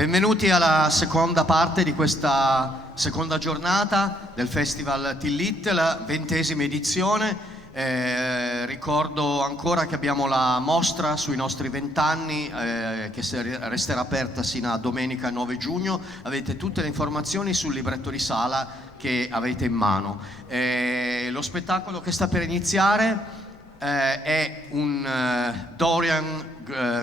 Benvenuti alla seconda parte di questa seconda giornata del Festival TiLLiT, la 20ª edizione. Ricordo ancora che abbiamo la mostra sui nostri 20 anni che resterà aperta sino a domenica 9 giugno. Avete tutte le informazioni sul libretto di sala che avete in mano. Lo spettacolo che sta per iniziare è un Dorian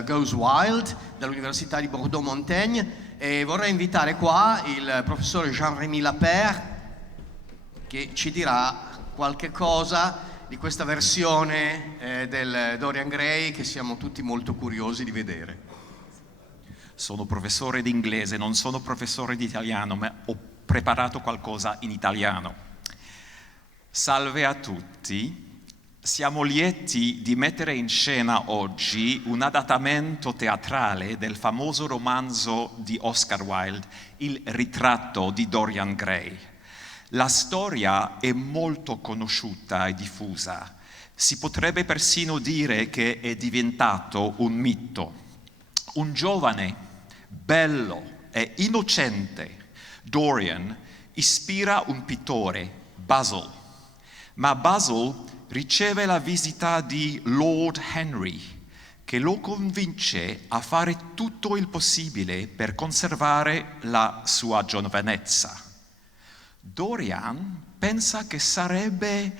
Goes Wilde dall'Università di Bordeaux-Montaigne, e vorrei invitare qua il professore Jean-Rémy Lapère che ci dirà qualche cosa di questa versione del Dorian Gray che siamo tutti molto curiosi di vedere. Sono professore di inglese, non sono professore di italiano, ma ho preparato qualcosa in italiano. Salve a tutti. Siamo lieti di mettere in scena oggi un adattamento teatrale del famoso romanzo di Oscar Wilde, Il ritratto di Dorian Gray. La storia è molto conosciuta e diffusa. Si potrebbe persino dire che è diventato un mito. Un giovane, bello e innocente Dorian ispira un pittore, Basil. Ma Basil riceve la visita di Lord Henry, che lo convince a fare tutto il possibile per conservare la sua giovanezza. Dorian pensa che sarebbe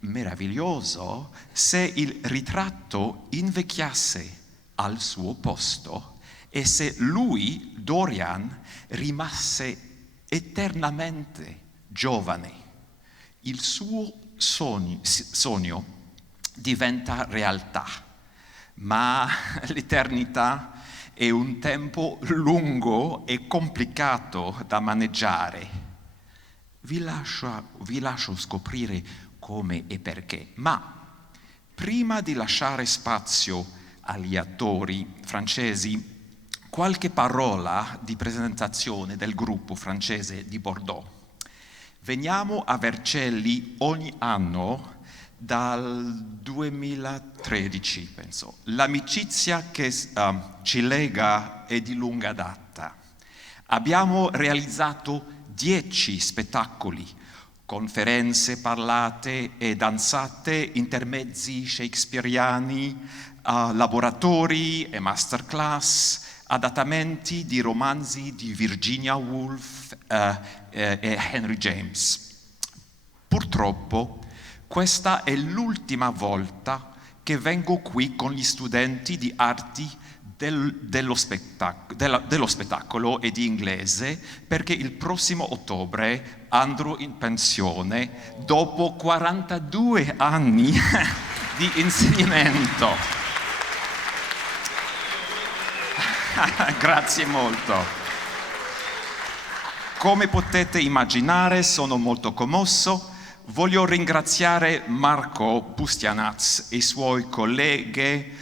meraviglioso se il ritratto invecchiasse al suo posto e se lui, Dorian, rimasse eternamente giovane. Il suo sogno diventa realtà, ma l'eternità è un tempo lungo e complicato da maneggiare. Vi lascio scoprire come e perché, ma prima di lasciare spazio agli attori francesi, qualche parola di presentazione del gruppo francese di Bordeaux. Veniamo a Vercelli ogni anno dal 2013, penso. L'amicizia che ci lega è di lunga data. Abbiamo realizzato 10 spettacoli, conferenze parlate e danzate, intermezzi shakespeariani, laboratori e masterclass, adattamenti di romanzi di Virginia Woolf e Henry James. Purtroppo questa è l'ultima volta che vengo qui con gli studenti di arti dello spettacolo e di inglese, perché il prossimo ottobre andrò in pensione dopo 42 anni di insegnamento. Grazie molto. Come potete immaginare, sono molto commosso. Voglio ringraziare Marco Pustianaz e i suoi colleghi,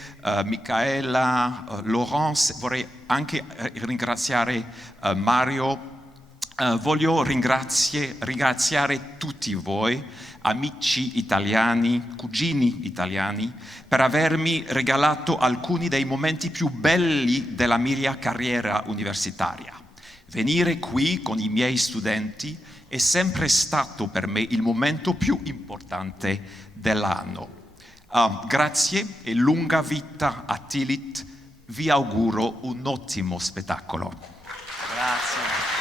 Michaela, Laurence. Vorrei anche ringraziare Mario. Voglio ringraziare tutti voi, amici italiani, cugini italiani, per avermi regalato alcuni dei momenti più belli della mia carriera universitaria. Venire qui con i miei studenti è sempre stato per me il momento più importante dell'anno. Grazie e lunga vita a TiLLiT. Vi auguro un ottimo spettacolo. Grazie.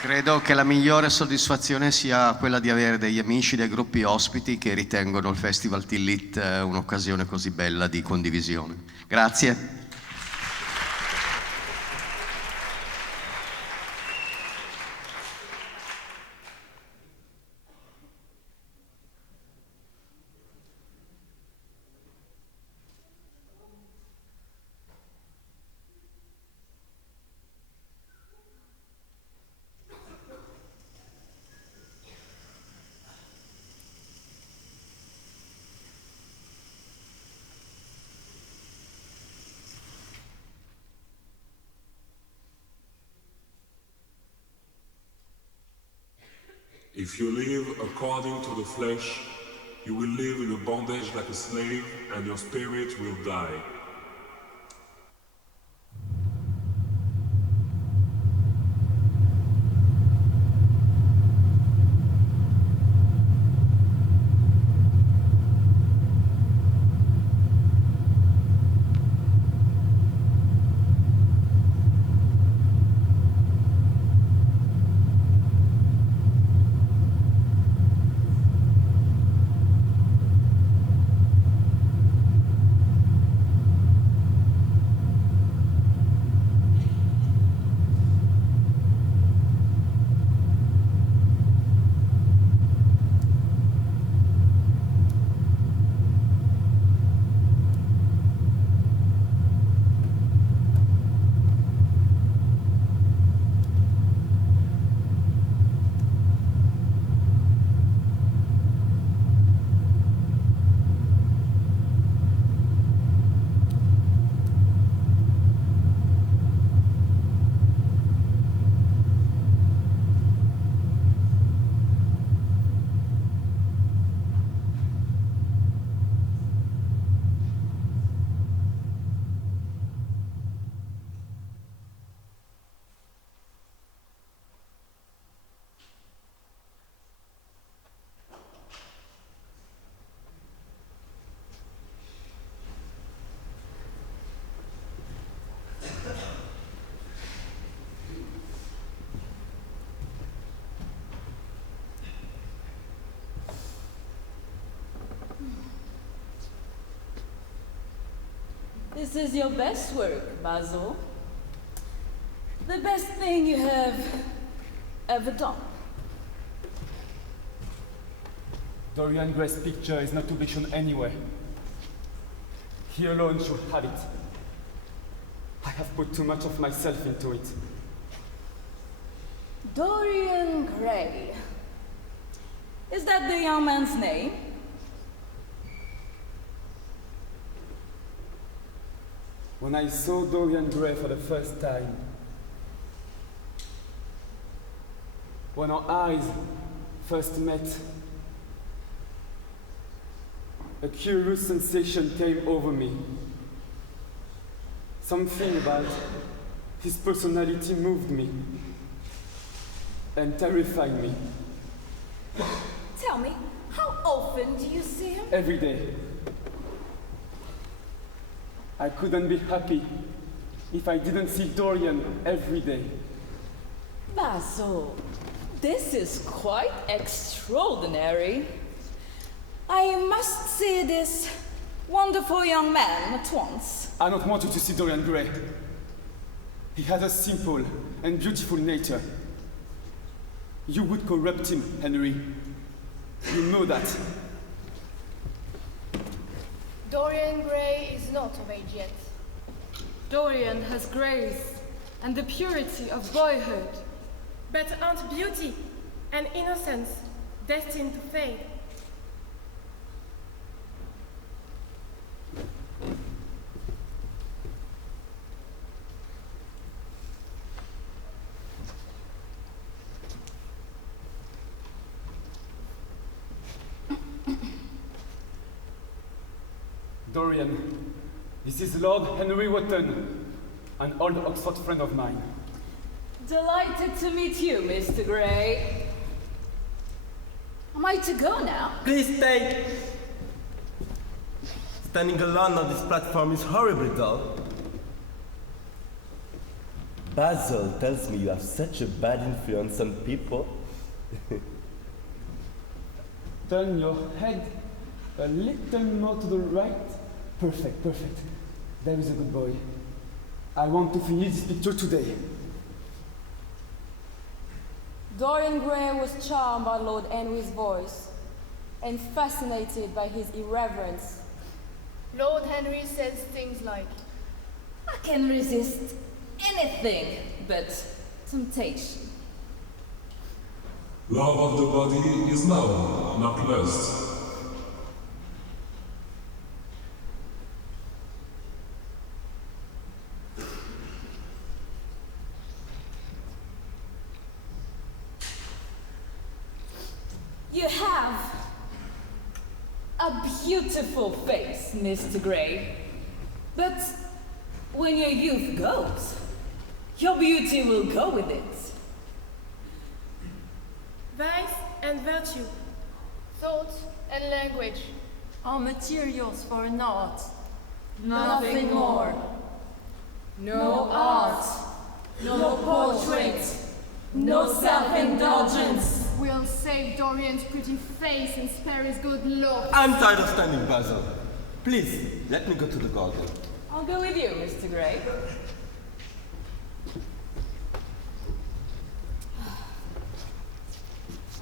Credo che la migliore soddisfazione sia quella di avere degli amici, dei gruppi ospiti che ritengono il Festival TiLLiT un'occasione così bella di condivisione. Grazie. If you live according to the flesh, You will live in a bondage like a slave, and your spirit will die. This is your best work, Basil. The best thing you have ever done. Dorian Gray's picture is not to be shown anywhere. He alone should have it. I have put too much of myself into it. Dorian Gray. Is that the young man's name? When I saw Dorian Gray for the first time, when our eyes first met, a curious sensation came over me. Something about his personality moved me and terrified me. Tell me, how often do you see him? Every day. I couldn't be happy if I didn't see Dorian every day. Basil, this is quite extraordinary. I must see this wonderful young man at once. I don't want you to see Dorian Gray. He has a simple and beautiful nature. You would corrupt him, Henry. You know that. Dorian Gray is not of age yet. Dorian has grace and the purity of boyhood. But aren't beauty and innocence destined to fade? Dorian, this is Lord Henry Wotton, an old Oxford friend of mine. Delighted to meet you, Mr. Gray. Am I to go now? Please stay! Standing alone on this platform is horribly dull. Basil tells me you have such a bad influence on people. Turn your head a little more to the right. Perfect, perfect. There is a good boy. I want to finish this picture today. Dorian Gray was charmed by Lord Henry's voice and fascinated by his irreverence. Lord Henry says things like, I can resist anything but temptation. Love of the body is love, not lust. You have A beautiful face, Mr. Gray. But when your youth goes, your beauty will go with it. Vice and virtue. Thought and language are materials for an art. Nothing more. No art, no portrait, no self-indulgence. We'll save Dorian's pretty face and spare his good looks. I'm tired of standing, Basil. Please, let me go to the garden. I'll go with you, Mr. Gray.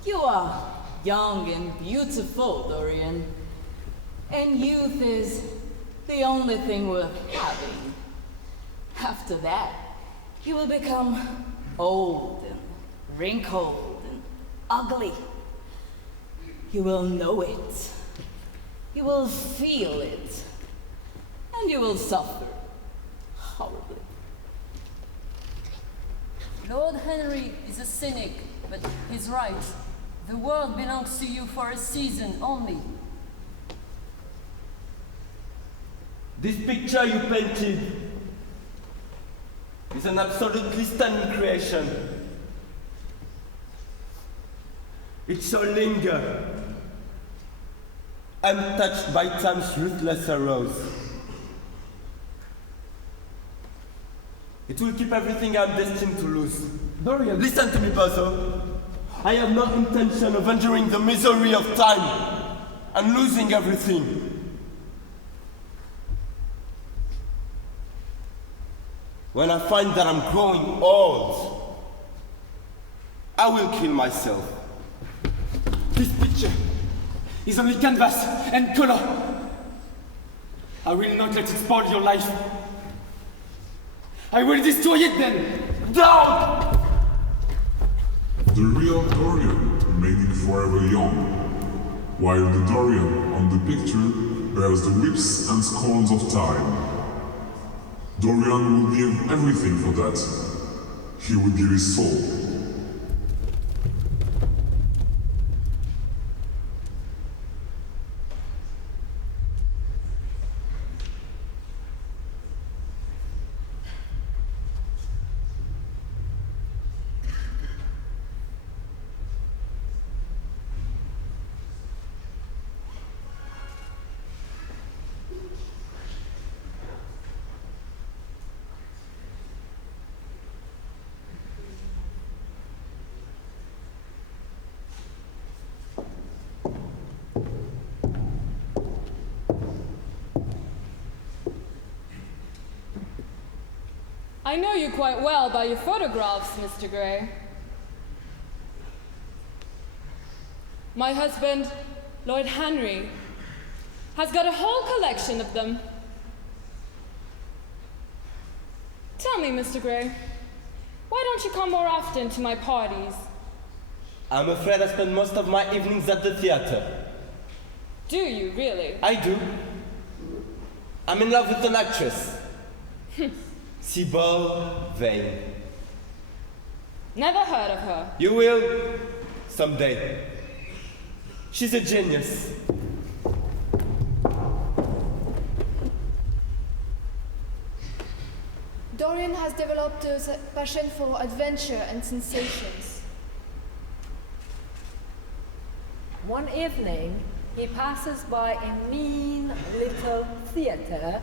You are young and beautiful, Dorian. And youth is the only thing worth having. After that, you will become old and wrinkled and ugly. You will know it. You will feel it. And you will suffer horribly. Lord Henry is a cynic, but he's right. The world belongs to you for a season only. This picture you painted is an absolutely stunning creation. It shall linger, untouched by time's ruthless arrows. It will keep everything I'm destined to lose. Dorian, Listen to me, Basil. I have no intention of enduring the misery of time and losing everything. When I find that I'm growing old, I will kill myself. this picture is only canvas and color. I will not let it spoil your life. I will destroy it then. Down! The real Dorian remaining forever young, while the Dorian on the picture bears the whips and scorns of time. Dorian would give everything for that. He would give his soul. I know you quite well by your photographs, Mr. Gray. My husband, Lord Henry, has got a whole collection of them. Tell me, Mr. Gray, why don't you come more often to my parties? I'm afraid I spend most of my evenings at the theater. Do you, really? I do. I'm in love with an actress. Sybil Vane. Never heard of her. You will someday. She's a genius. Dorian has developed a passion for adventure and sensations. One evening, he passes by a mean little theater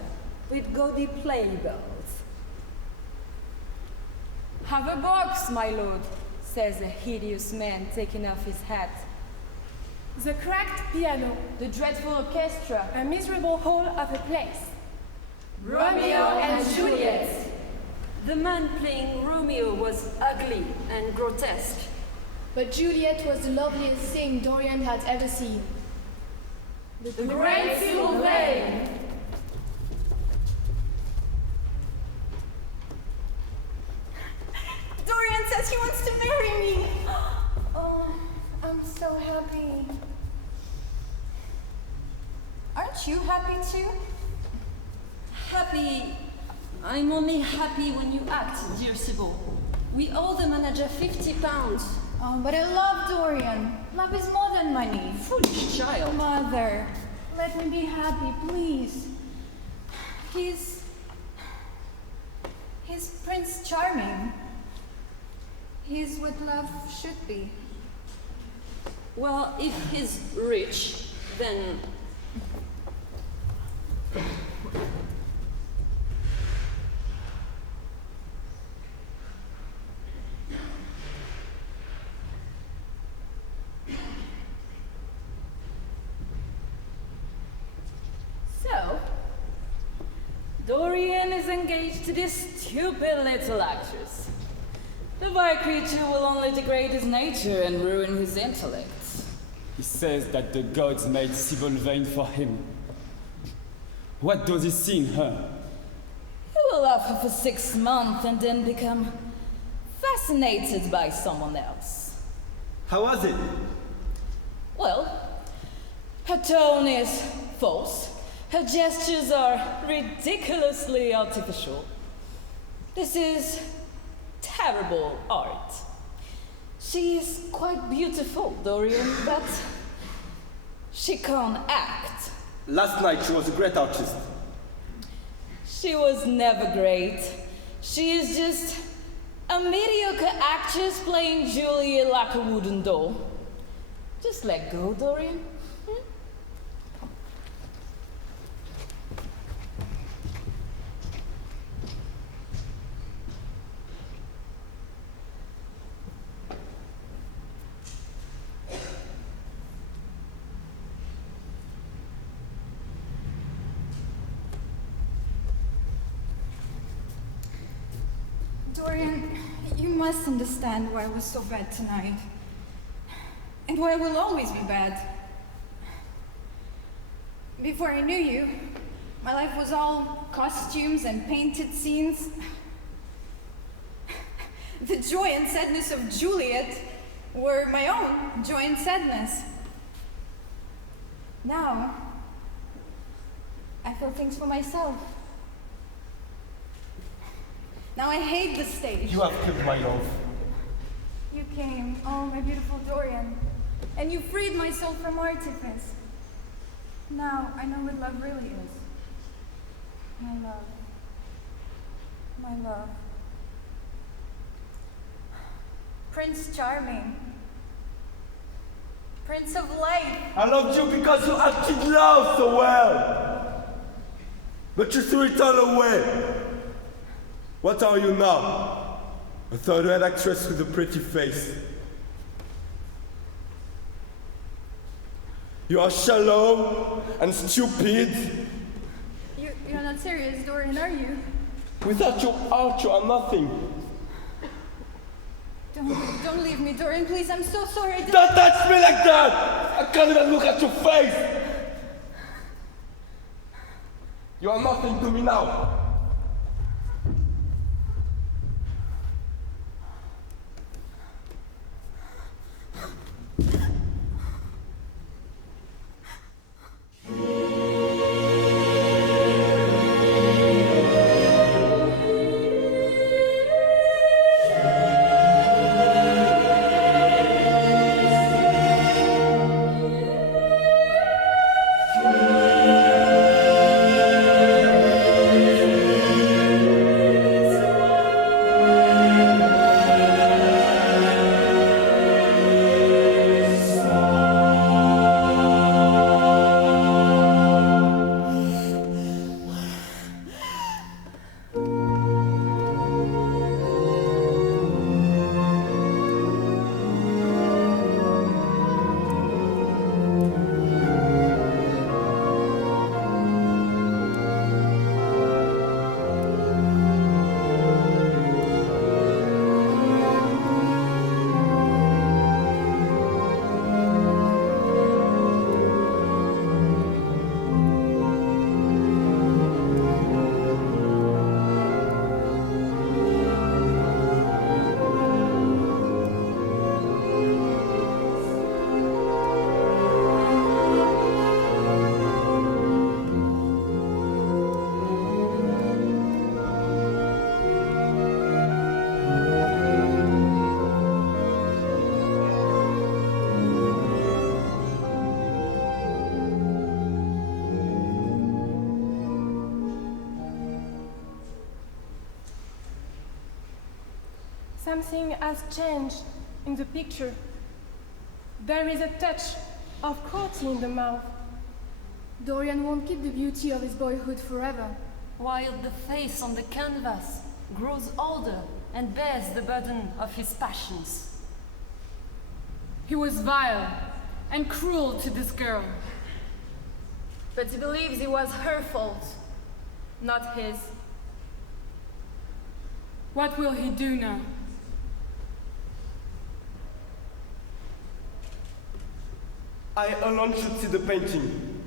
with gaudy playbills. Have a box, my lord, says a hideous man taking off his hat. The cracked piano, The dreadful orchestra. a miserable hole of a place. Romeo and Juliet. The man playing Romeo was ugly and grotesque. But Juliet was the loveliest thing Dorian had ever seen. The great Sylvain. Dorian says he wants to marry me. Oh, I'm so happy. Aren't you happy too? Happy? I'm only happy when you act, dear Sybil. We owe the manager £50. Oh, but I love Dorian. Love is more than money. Foolish child. Mother. Let me be happy, please. He's Prince Charming. He's what love should be. Well, if he's rich, then... So, Dorian is engaged to this stupid little actress. The vile creature will only degrade his nature and ruin his intellect. He says that the gods made Sibyl vain for him. What does he see in her? He will love her for 6 months and then become fascinated by someone else. How was it? Well, her tone is false. Her gestures are ridiculously artificial. This is terrible art. She is quite beautiful, Dorian, but she can't act. Last night she was a great artist. She was never great. She is just a mediocre actress playing Juliet like a wooden doll. Just let go, Dorian. Dorian, you must understand why I was so bad tonight. And why I will always be bad. Before I knew you, my life was all costumes and painted scenes. The joy and sadness of Juliet were my own joy and sadness. Now, I feel things for myself. Now I hate the stage. You have killed my love. You came, oh my beautiful Dorian, and you freed my soul from artifice. Now I know what love really is. My love. My love. Prince Charming. Prince of Light. I loved you because you acted love so well. But you threw it all away. What are you now? A third-rate actress with a pretty face. You are shallow and stupid. You're not serious, Dorian, are you? Without your art, you are nothing. Don't leave me, Dorian, please. I'm so sorry. Don't touch me like that! I can't even look at your face! You are nothing to me now. something has changed in the picture. There is a touch of cruelty in the mouth. Dorian won't keep the beauty of his boyhood forever. While the face on the canvas grows older and bears the burden of his passions. He was vile and cruel to this girl. But he believes it was her fault, not his. What will he do now? I alone should see the painting.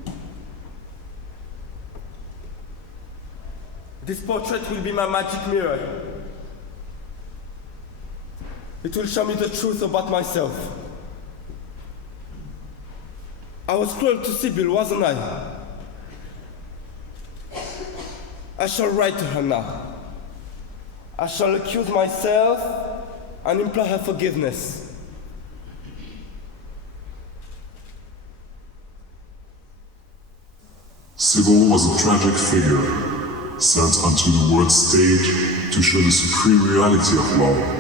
This portrait will be my magic mirror. It will show me the truth about myself. I was cruel to Sibyl, wasn't I? I shall write to her now. I shall accuse myself and implore her forgiveness. Sibyl was a tragic figure, sent onto the world stage to show the supreme reality of love.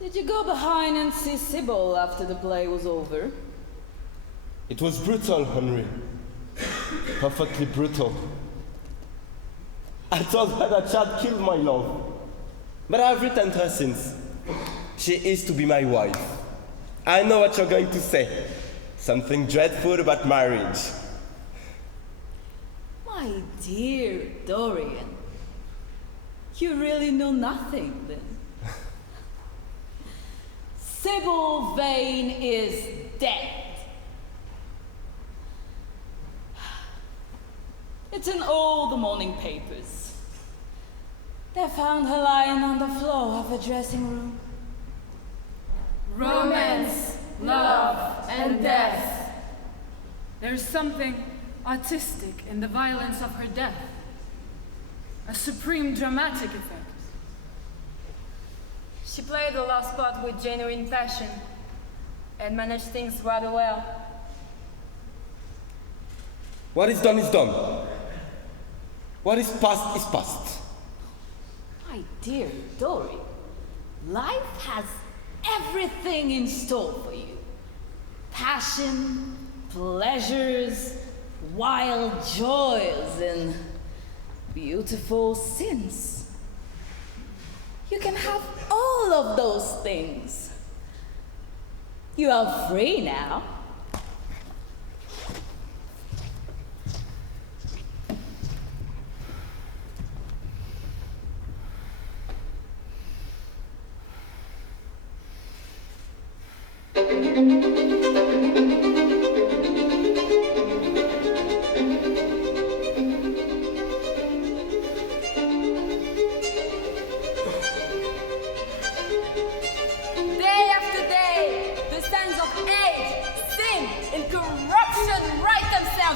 Did you go behind and see Sibyl after the play was over? It was brutal, Henry. Perfectly brutal. I told her that she had killed my love. But I've written her since. She is to be my wife. I know what you're going to say. Something dreadful about marriage. My dear Dorian, you really know nothing then. Sibyl Vane is dead. It's in all the morning papers. They found her lying on the floor of her dressing room. Romance, love, and death. There's something artistic in the violence of her death. A supreme dramatic effect. She played the last part with genuine passion and managed things rather well. What is done is done. What is past. My dear Dorian, life has everything in store for you. Passion, pleasures, wild joys, and beautiful sins. You can have all of those things. You are free now.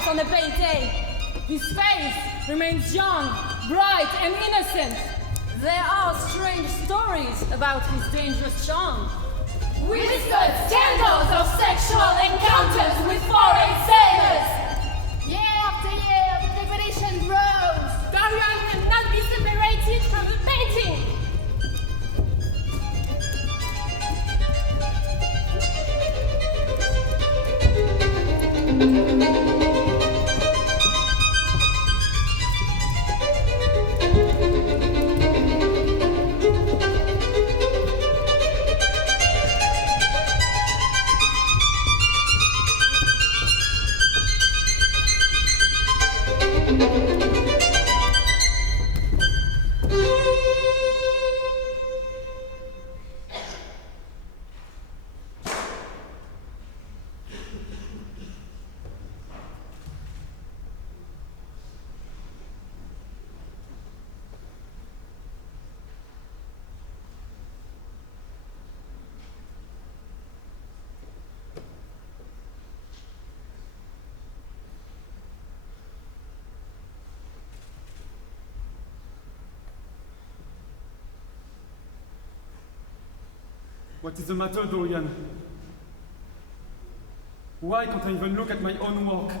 On the painting. His face remains young, bright, and innocent. There are strange stories about his dangerous charm. Whispered scandals of sexual encounters with foreign sailors. Year after year, the degradation grows. Dorian cannot be separated from the painting. What is the matter, Dorian? Why can't I even look at my own work?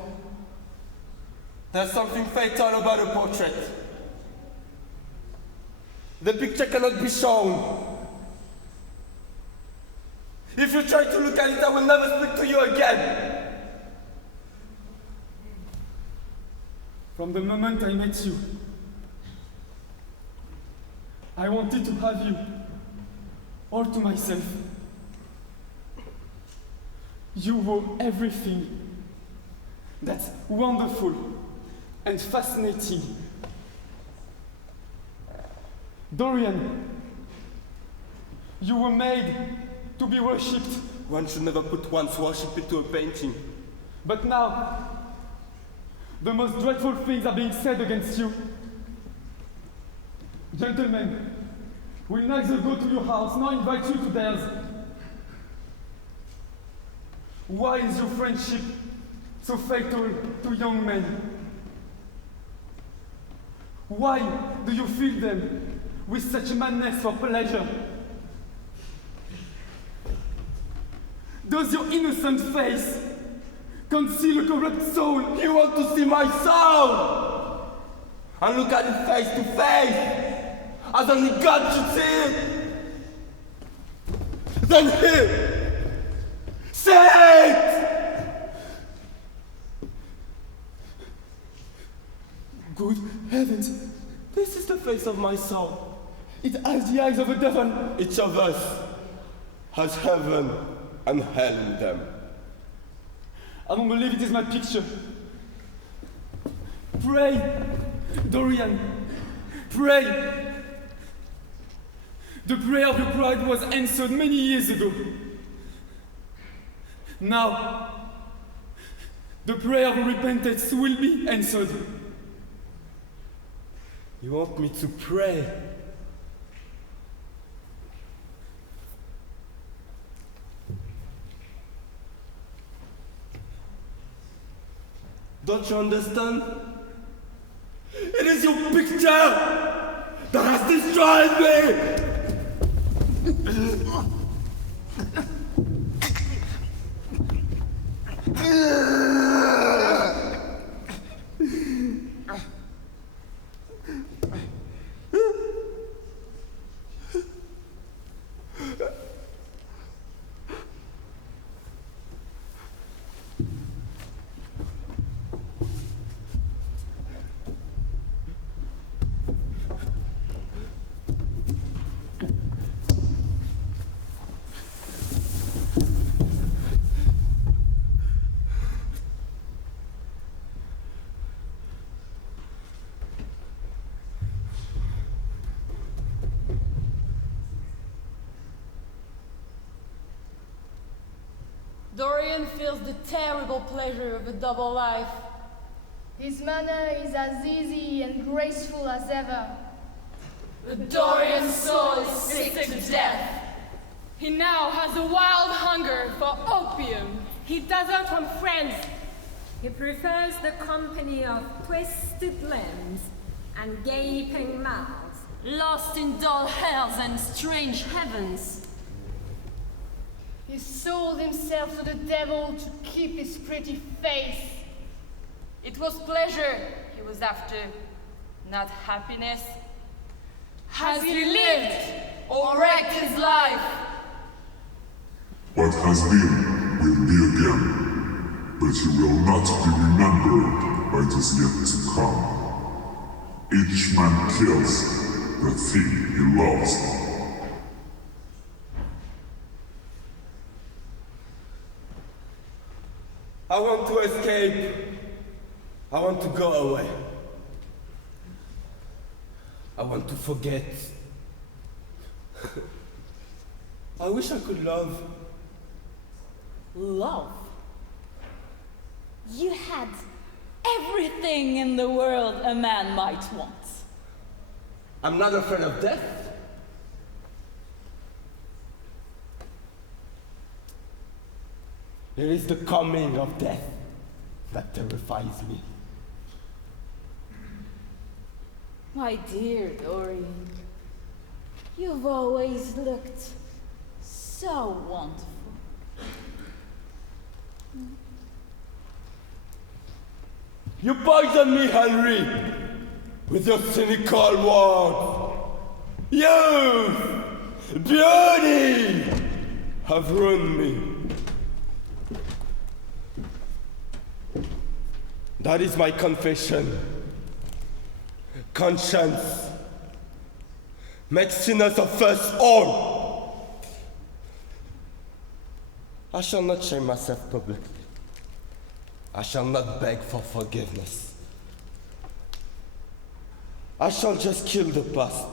There's something fatal about a portrait. The picture cannot be shown. If you try to look at it, I will never speak to you again. From the moment I met you, I wanted to have you all to myself. You were everything that's wonderful and fascinating. Dorian, you were made to be worshipped. One should never put one's worship into a painting. But now, the most dreadful things are being said against you. Gentlemen, will neither go to your house nor invite you to theirs. Why is your friendship so fatal to young men? Why do you fill them with such madness for pleasure? Does your innocent face conceal a corrupt soul? You want to see my soul? And look at it face to face, as only God should see it. Then here, say it! Good heavens, This is the face of my soul. it has the eyes of a devil. Each of us has heaven and hell in them. I don't believe it is my picture. Pray, Dorian, pray. The prayer of your pride was answered many years ago. Now, the prayer of repentance will be answered. You want me to pray? Don't you understand? It is your picture that has destroyed me! Dorian feels the terrible pleasure of a double life. His manner is as easy and graceful as ever. The Dorian soul is sick to death. He now has a wild hunger for opium. He doesn't want friends. He prefers the company of twisted limbs and gaping mouths. Lost in dull hells and strange heavens. He sold himself to the devil to keep his pretty face. It was pleasure he was after, not happiness. Has he lived or wrecked his life? What has been will be again, but you will not be remembered by those yet to come. Each man kills the thing he loves. I want to escape. I want to go away. I want to forget. I wish I could love. Love? You had everything in the world a man might want. I'm not afraid of death. It is the coming of death that terrifies me. My dear Dorian, you've always looked So wonderful. You poison me, Henry, with your cynical words. Youth, beauty, have ruined me. That is my confession. Conscience makes sinners of us all. I shall not shame myself publicly. I shall not beg for forgiveness. I shall just kill the past.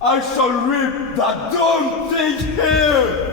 I shall reap that dumb thing here!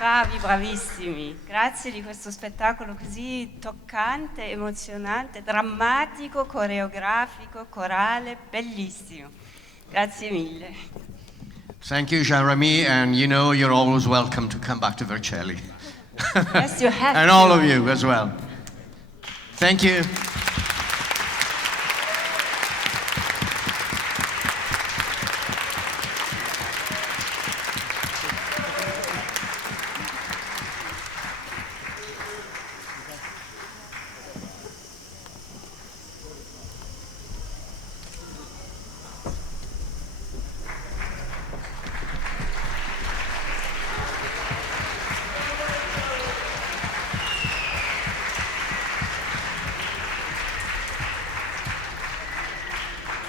Bravi, bravissimi. Grazie di questo spettacolo così toccante, emozionante, drammatico, coreografico, corale, bellissimo. Grazie mille. Thank you, Jean-Remy, and you know you're always welcome to come back to Vercelli. Yes, you have and to. all of you as well. Thank you.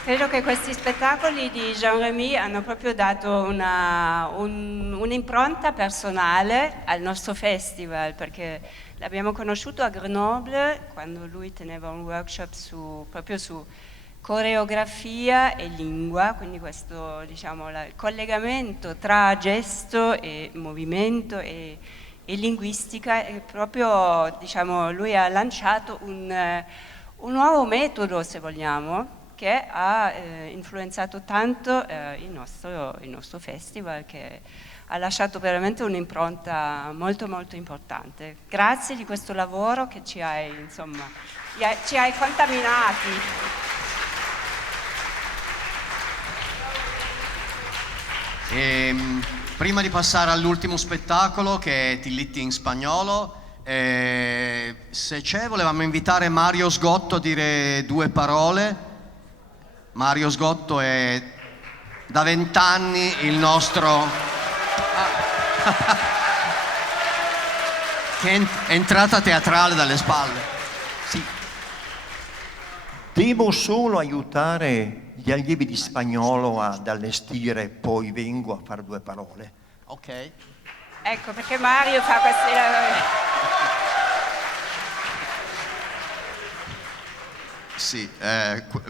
Credo che questi spettacoli di Jean-Remy hanno proprio dato un'impronta personale al nostro festival, perché l'abbiamo conosciuto a Grenoble quando lui teneva un workshop proprio su coreografia e lingua, quindi questo, diciamo, il collegamento tra gesto e movimento e linguistica, e proprio, diciamo, lui ha lanciato un nuovo metodo, se vogliamo, che ha influenzato tanto il nostro festival, che ha lasciato veramente un'impronta molto molto importante. Grazie di questo lavoro che ci hai, insomma, ci hai contaminati. Prima di passare all'ultimo spettacolo, che è TiLLiT in spagnolo, se c'è, volevamo invitare Mario Sgotto a dire 2 parole. Mario Sgotto è da 20 anni il nostro... che è entrata teatrale dalle spalle. Sì. Devo solo aiutare gli allievi di spagnolo ad allestire, poi vengo a fare 2 parole. Ok. Ecco, perché Mario fa questi lavori. Sì,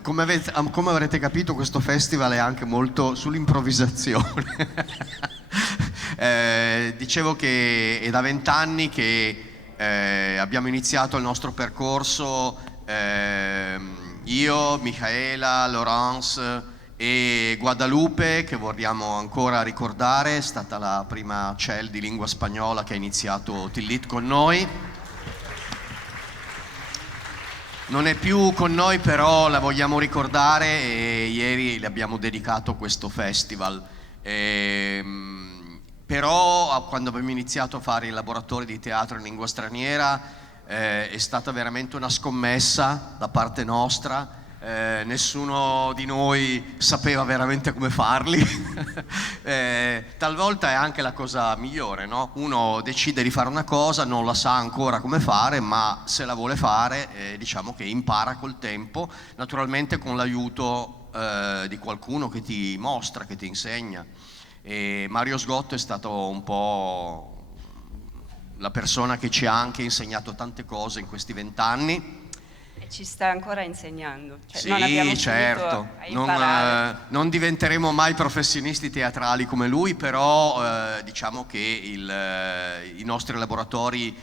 come avrete capito, questo festival è anche molto sull'improvvisazione. Dicevo che è da 20 anni che abbiamo iniziato il nostro percorso, io, Michaela, Laurence e Guadalupe, che vogliamo ancora ricordare, è stata la prima CEL di lingua spagnola che ha iniziato TiLLiT con noi. Non è più con noi, però la vogliamo ricordare, e ieri le abbiamo dedicato questo festival. Però quando abbiamo iniziato a fare i laboratori di teatro in lingua straniera è stata veramente una scommessa da parte nostra. Nessuno di noi sapeva veramente come farli. Talvolta è anche la cosa migliore, no? Uno decide di fare una cosa, non la sa ancora come fare, ma se la vuole fare, diciamo che impara col tempo, naturalmente con l'aiuto di qualcuno che ti mostra, che ti insegna. E Mario Sgotto è stato un po' la persona che ci ha anche insegnato tante cose in questi 20 anni. Ci sta ancora insegnando. Cioè, sì, non abbiamo certo, non diventeremo mai professionisti teatrali come lui, però diciamo che i nostri laboratori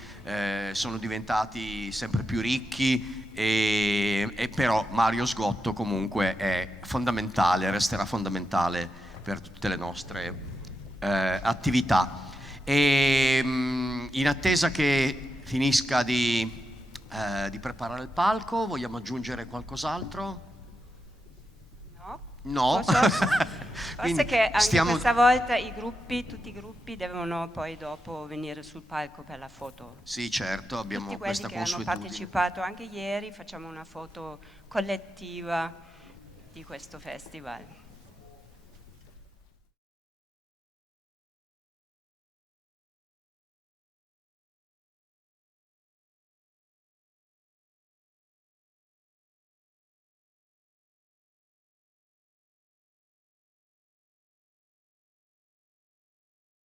sono diventati sempre più ricchi, e però Mario Sgotto comunque è fondamentale, resterà fondamentale per tutte le nostre attività. E in attesa che finisca di preparare il palco, vogliamo aggiungere qualcos'altro? No? Forse che anche questa volta tutti i gruppi devono poi dopo venire sul palco per la foto. Sì, certo, abbiamo questa consuetudine. Tutti quelli che hanno partecipato anche ieri, facciamo una foto collettiva di questo festival.